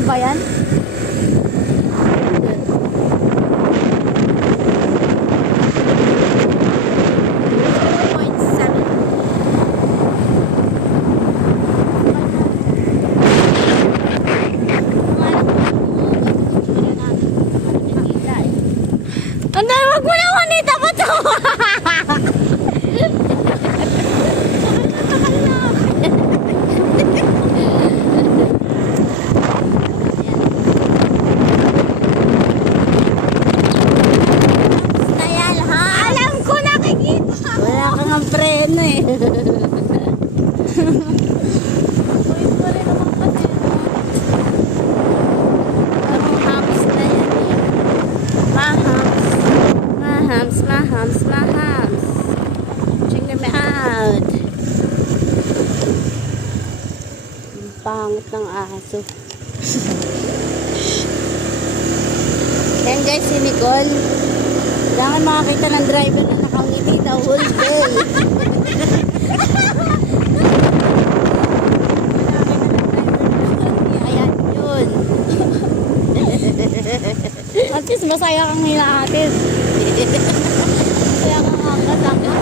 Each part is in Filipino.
5 ba yan? Anda, wag mo naman ito pa to. Alam ko nakikita. Wala kang ang preno eh. Mahams. Check them out. Ang pangit ng aso. Yan guys, si Nicole. Kailangan makakita ng driver na nakangiti the whole day. Ayan yun. At least masaya kang hinahatid. Kaya kang kasama.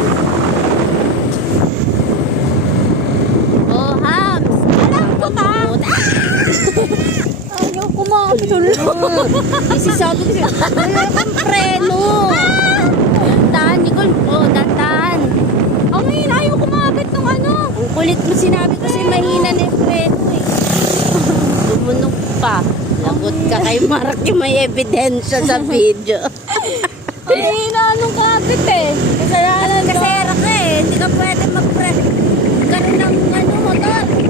Oh, Hams! Alam ko ba? Ayaw kumakatulog. Isisabi ko siya, wala kang preno. Dahan, Nicole. Oh, dahan. Ang mahina, ayaw kumapit ng ano. Ang kulit mo, sinabi kasi mahina na yung preno eh. Tumunog pa. Lagot ka kay Mark yung may ebidensya sa video. Ang hina nung kapit eh. Kasalanan kasera ka eh. Hindi ka pwede mag-pre. Ganun ng ano, motor.